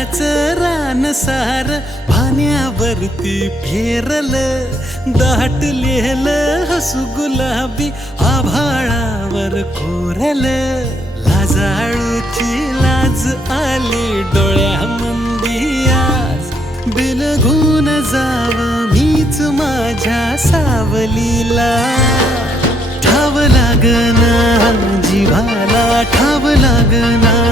फुलाचं रान सार पाण्यावरती फेरलं, दाटलेलं हसू गुलाबी आभाळावर कोरलं. लाजाळूची लाज आली डोळ्यामंदी आज, बिलगून जाव मीच माझ्या सावलीला. ठाव लागना जीवाला, ठाव लागना